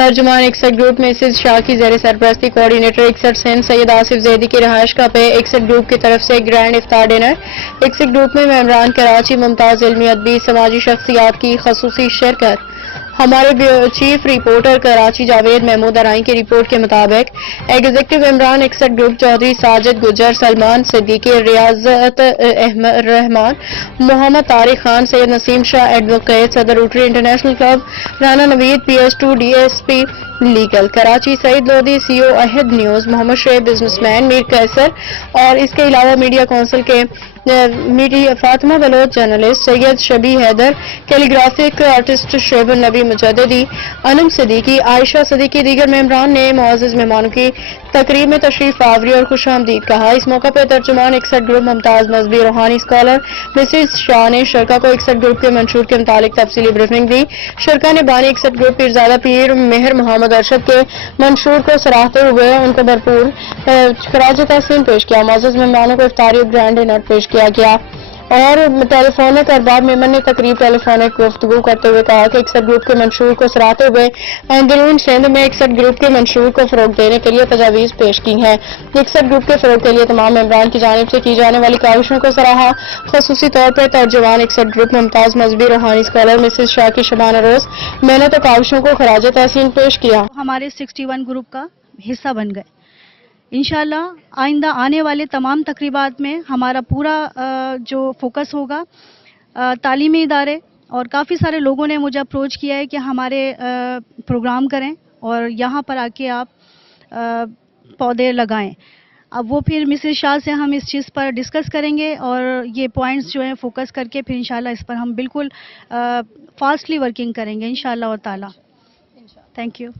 ترجمان 61 گروپ میں مسز شاہ کی زیر سرپرستی کوآرڈینیٹر 61 سندھ سید آصف زیدی کی رہائش گاہ پہ 61 گروپ کی طرف سے گرینڈ افطار ڈنر۔ 61 گروپ میں ممبران کراچی ممتاز علمی ادبی سماجی شخصیات کی خصوصی شرکت۔ ہمارے چیف رپورٹر کراچی جاوید محمود ارائیں کی رپورٹ کے مطابق ایگزیکٹو ممبران 61 گروپ چودھری ساجد گجر، سلمان صدیقی، ریاضت رحمان، محمد طارق خان، سید نسیم شاہ ایڈوکیٹ، صدر روٹری انٹرنیشنل کلب، رانا نوید PS2 DSP لیگل کراچی، سعید لودھی CO عہد نیوز، محمد شعیب بزنس مین، میر قیصر اور اس کے علاوہ میڈیا کونسل کے میڈیا فاطمہ بلوچ جرنلسٹ، سید شبی حیدر کیلی گرافک آرٹسٹ، شعیب النبی مجددی، انم صدیقی، عائشہ صدیقی دیگر ممبران نے معزز مہمانوں کی تقریب میں تشریف آوری اور خوش آمدید کہا۔ اس موقع پہ ترجمان 61 گروپ ممتاز مذہبی روحانی اسکالر مسز شاہ نے شرکا کو 61 گروپ کے منشور کے متعلق تفصیلی بریفنگ دی۔ شرکا نے بانی 61 گروپ پیرزادہ پیر مہر محمد ارشد کے منشور کو سراہتے ہوئے ان کو بھرپور خراج تحسین پیش کیا۔ معزز مہمانوں کو افطاری اور گرینڈ ڈنر پیش کیا گیا اور ٹیلی فونک ارباب میمن نے تقریب ٹیلی فونک گفتگو کرتے ہوئے کہا کہ 61 گروپ کے منشور کو سراہتے ہوئے اندرون سندھ میں 61 گروپ کے منشور کو فروغ دینے کے لیے تجاویز پیش کی ہیں۔ 61 گروپ کے فروغ کے لیے تمام ممبران کی جانب سے کی جانے والی کاوشوں کو سراہا۔ خصوصی طور پر ترجمان 61 گروپ ممتاز مذہبی روحانی اسکالر مسز شاہ کی شبانہ روز محنت و کاوشوں کو خراج تحسین پیش کیا۔ ہمارے 61 گروپ کا حصہ بن گئے۔ انشاءاللہ آئندہ آنے والے تمام تقریبات میں ہمارا پورا جو فوکس ہوگا تعلیمی ادارے، اور کافی سارے لوگوں نے مجھے اپروچ کیا ہے کہ ہمارے پروگرام کریں اور یہاں پر آ کے آپ پودے لگائیں۔ اب وہ پھر مسز شاہ سے ہم اس چیز پر ڈسکس کریں گے اور یہ پوائنٹس جو ہیں فوکس کر کے پھر انشاءاللہ اس پر ہم بالکل فاسٹلی ورکنگ کریں گے انشاءاللہ تعالی۔ Thank you.